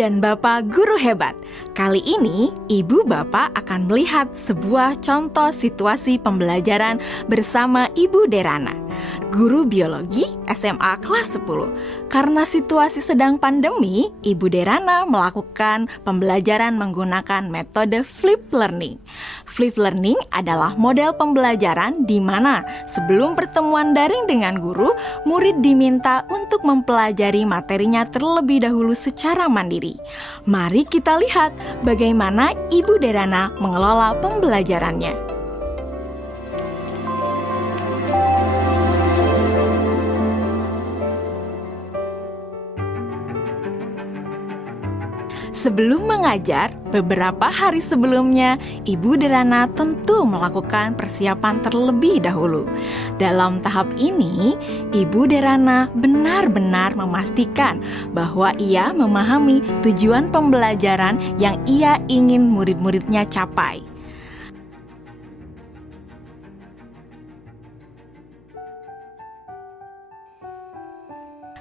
dan Bapak guru hebat. Kali ini, Ibu Bapak akan melihat sebuah contoh situasi pembelajaran bersama Ibu Derana, guru biologi SMA kelas 10. Karena situasi sedang pandemi, Ibu Derana melakukan pembelajaran menggunakan metode flip learning. Flip learning adalah model pembelajaran di mana sebelum pertemuan daring dengan guru, murid diminta untuk mempelajari materinya terlebih dahulu secara mandiri. Mari kita lihat bagaimana Ibu Derana mengelola pembelajarannya. Sebelum mengajar, beberapa hari sebelumnya, Ibu Derana tentu melakukan persiapan terlebih dahulu. Dalam tahap ini, Ibu Derana benar-benar memastikan bahwa ia memahami tujuan pembelajaran yang ia ingin murid-muridnya capai.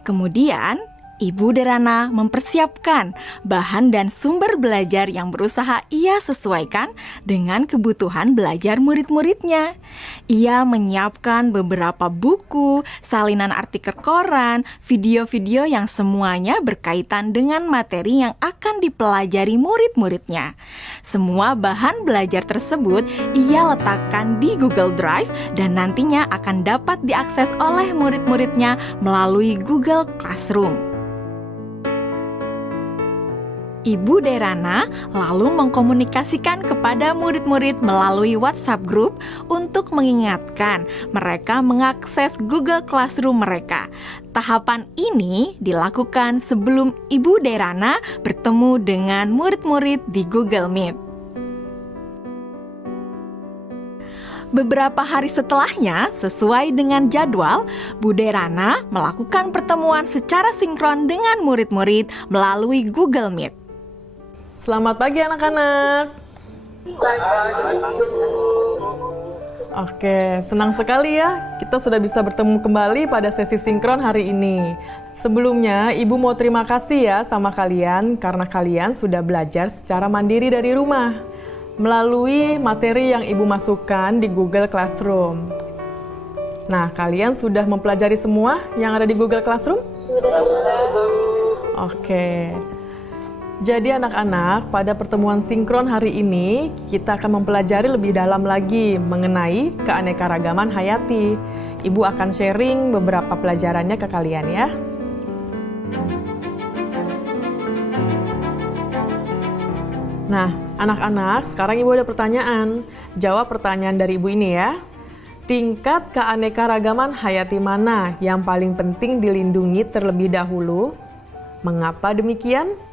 Kemudian, Ibu Derana mempersiapkan bahan dan sumber belajar yang berusaha ia sesuaikan dengan kebutuhan belajar murid-muridnya. Ia menyiapkan beberapa buku, salinan artikel koran, video-video yang semuanya berkaitan dengan materi yang akan dipelajari murid-muridnya. Semua bahan belajar tersebut ia letakkan di Google Drive dan nantinya akan dapat diakses oleh murid-muridnya melalui Google Classroom. Ibu Derana lalu mengkomunikasikan kepada murid-murid melalui WhatsApp group untuk mengingatkan mereka mengakses Google Classroom mereka. Tahapan ini dilakukan sebelum Ibu Derana bertemu dengan murid-murid di Google Meet. Beberapa hari setelahnya, sesuai dengan jadwal, Bu Derana melakukan pertemuan secara sinkron dengan murid-murid melalui Google Meet. Selamat pagi anak-anak. Oke, senang sekali ya kita sudah bisa bertemu kembali pada sesi sinkron hari ini. Sebelumnya, Ibu mau terima kasih ya sama kalian karena kalian sudah belajar secara mandiri dari rumah melalui materi yang Ibu masukkan di Google Classroom. Nah, kalian sudah mempelajari semua yang ada di Google Classroom? Sudah. Oke. Jadi anak-anak, pada pertemuan sinkron hari ini, kita akan mempelajari lebih dalam lagi mengenai keanekaragaman hayati. Ibu akan sharing beberapa pelajarannya ke kalian ya. Nah, anak-anak, sekarang Ibu ada pertanyaan. Jawab pertanyaan dari Ibu ini ya. Tingkat keanekaragaman hayati mana yang paling penting dilindungi terlebih dahulu? Mengapa demikian?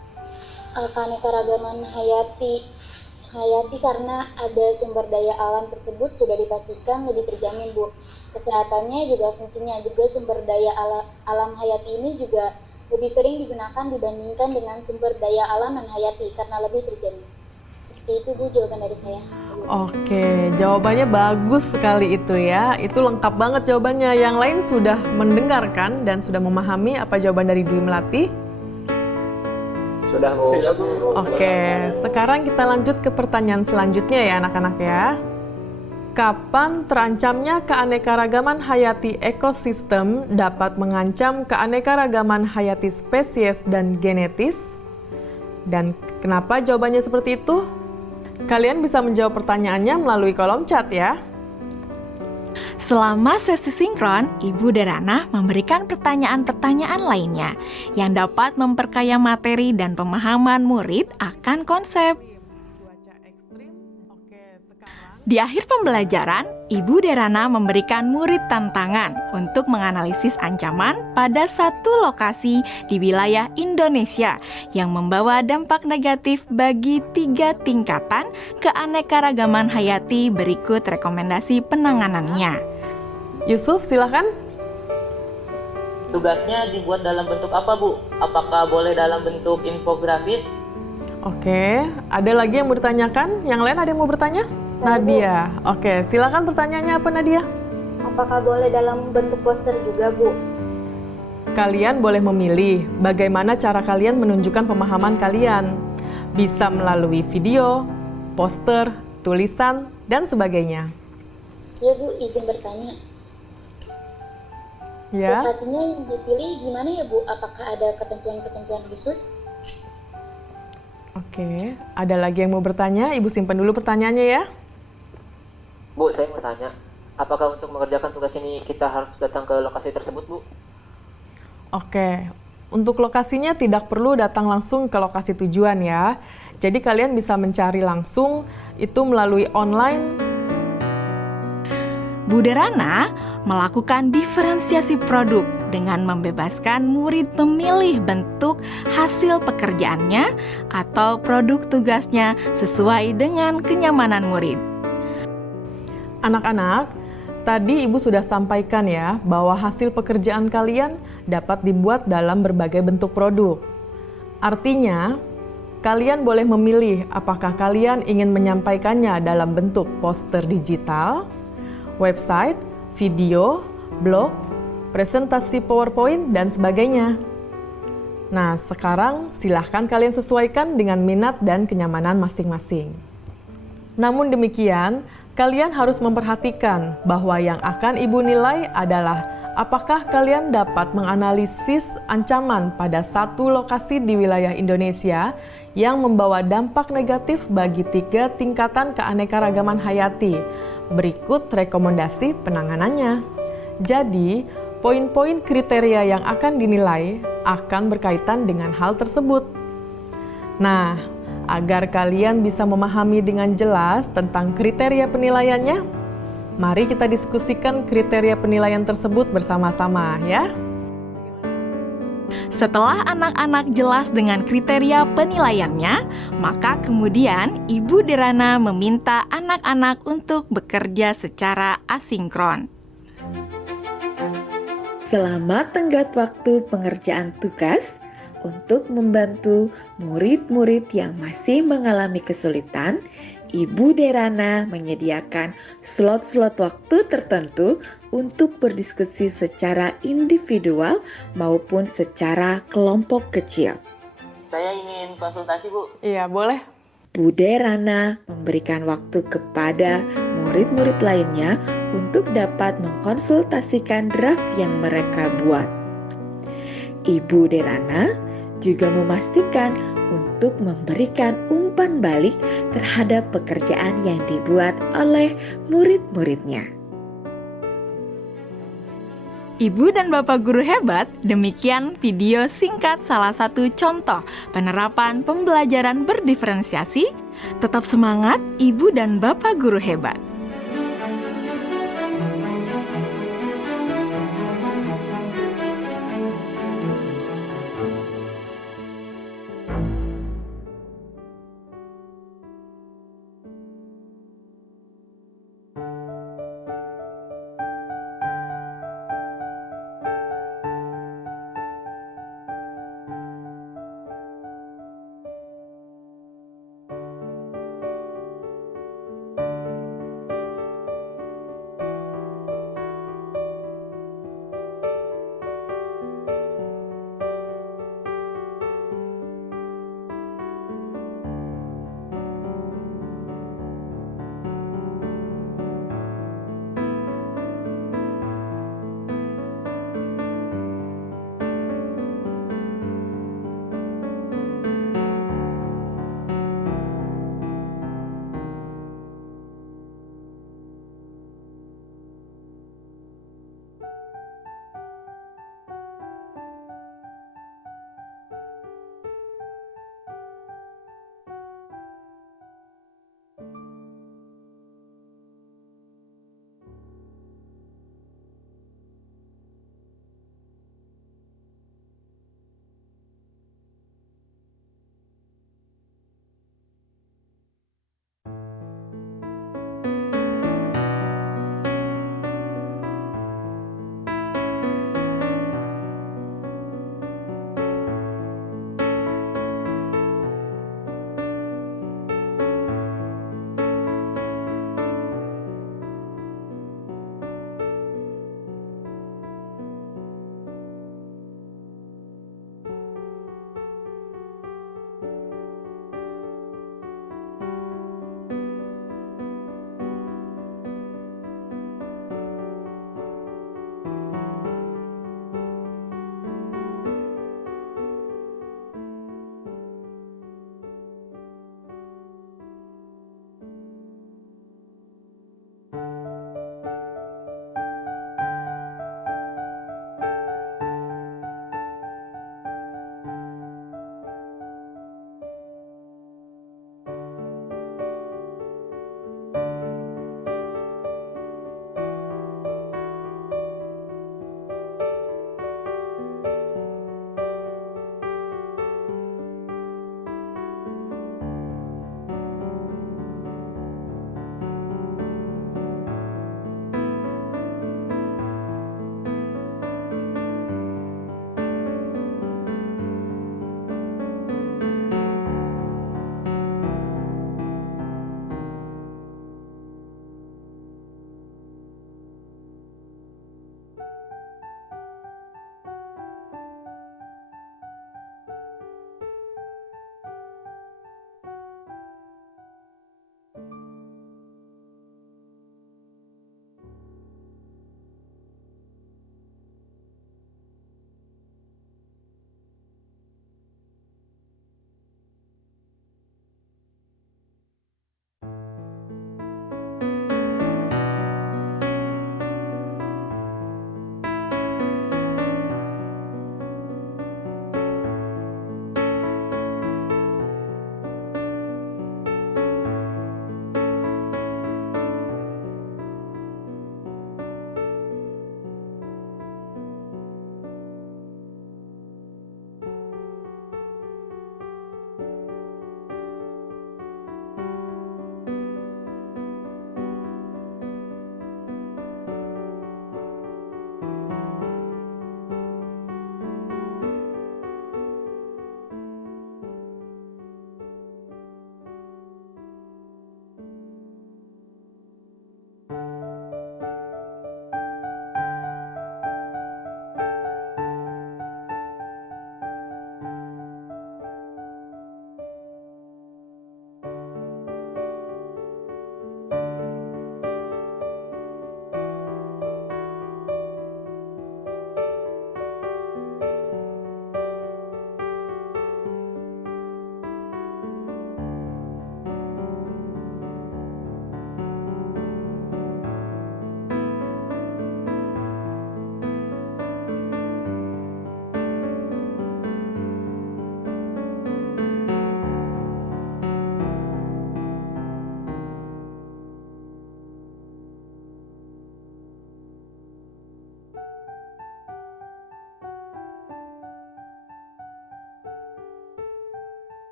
Keanekaragaman hayati karena ada sumber daya alam tersebut sudah dipastikan lebih terjamin, Bu. Kesehatannya juga fungsinya juga sumber daya alam hayati ini juga lebih sering digunakan dibandingkan dengan sumber daya alam non hayati karena lebih terjamin. Seperti itu, Bu, jawaban dari saya. Oke, jawabannya bagus sekali itu ya. Itu lengkap banget jawabannya. Yang lain sudah mendengarkan dan sudah memahami apa jawaban dari Dwi Melati? Sudah, Bu. Oke, sekarang kita lanjut ke pertanyaan selanjutnya ya anak-anak ya. Kapan terancamnya keanekaragaman hayati ekosistem dapat mengancam keanekaragaman hayati spesies dan genetis? Dan kenapa jawabannya seperti itu? Kalian bisa menjawab pertanyaannya melalui kolom chat ya. Selama sesi sinkron, Ibu Derana memberikan pertanyaan-pertanyaan lainnya yang dapat memperkaya materi dan pemahaman murid akan konsep. Di akhir pembelajaran, Ibu Derana memberikan murid tantangan untuk menganalisis ancaman pada satu lokasi di wilayah Indonesia yang membawa dampak negatif bagi 3 tingkatan keanekaragaman hayati. Berikut rekomendasi penanganannya. Yusuf, silakan. Tugasnya dibuat dalam bentuk apa, Bu? Apakah boleh dalam bentuk infografis? Oke, ada lagi yang mau ditanyakan? Yang lain ada yang mau bertanya? Nadia. Oke, silakan pertanyaannya apa Nadia? Apakah boleh dalam bentuk poster juga, Bu? kalian boleh memilih bagaimana cara kalian menunjukkan pemahaman kalian. Bisa melalui video, poster, tulisan, dan sebagainya. Ya Bu, izin bertanya. Ya, Lokasinya yang dipilih gimana ya Bu? Apakah ada ketentuan-ketentuan khusus? oke. Ada lagi yang mau bertanya? Ibu simpan dulu pertanyaannya ya. Bu, saya mau tanya, apakah untuk mengerjakan tugas ini kita harus datang ke lokasi tersebut, Bu? Oke, untuk lokasinya tidak perlu datang langsung ke lokasi tujuan ya. Jadi kalian bisa mencari langsung itu melalui online. Bu Derana melakukan diferensiasi produk dengan membebaskan murid memilih bentuk hasil pekerjaannya atau produk tugasnya sesuai dengan kenyamanan murid. Anak-anak, tadi Ibu sudah sampaikan ya bahwa hasil pekerjaan kalian dapat dibuat dalam berbagai bentuk produk. Artinya, kalian boleh memilih apakah kalian ingin menyampaikannya dalam bentuk poster digital, website, video, blog, presentasi PowerPoint, dan sebagainya. Nah, sekarang silahkan kalian sesuaikan dengan minat dan kenyamanan masing-masing. Namun demikian, kalian harus memperhatikan bahwa yang akan Ibu nilai adalah apakah kalian dapat menganalisis ancaman pada satu lokasi di wilayah Indonesia yang membawa dampak negatif bagi 3 tingkatan keanekaragaman hayati. Berikut rekomendasi penanganannya. Jadi, poin-poin kriteria yang akan dinilai akan berkaitan dengan hal tersebut. Nah, agar kalian bisa memahami dengan jelas tentang kriteria penilaiannya, mari kita diskusikan kriteria penilaian tersebut bersama-sama ya. Setelah anak-anak jelas dengan kriteria penilaiannya, maka kemudian Ibu Derana meminta anak-anak untuk bekerja secara asinkron. Selamat tenggat waktu pengerjaan tugas untuk membantu murid-murid yang masih mengalami kesulitan. Ibu Derana menyediakan slot-slot waktu tertentu untuk berdiskusi secara individual maupun secara kelompok kecil. Saya ingin konsultasi, Bu. Iya, boleh. Bu Derana memberikan waktu kepada murid-murid lainnya untuk dapat mengkonsultasikan draft yang mereka buat. Ibu Derana juga memastikan untuk memberikan umpan balik terhadap pekerjaan yang dibuat oleh murid-muridnya. Ibu dan Bapak Guru Hebat, demikian video singkat salah satu contoh penerapan pembelajaran berdiferensiasi. Tetap semangat Ibu dan Bapak Guru Hebat.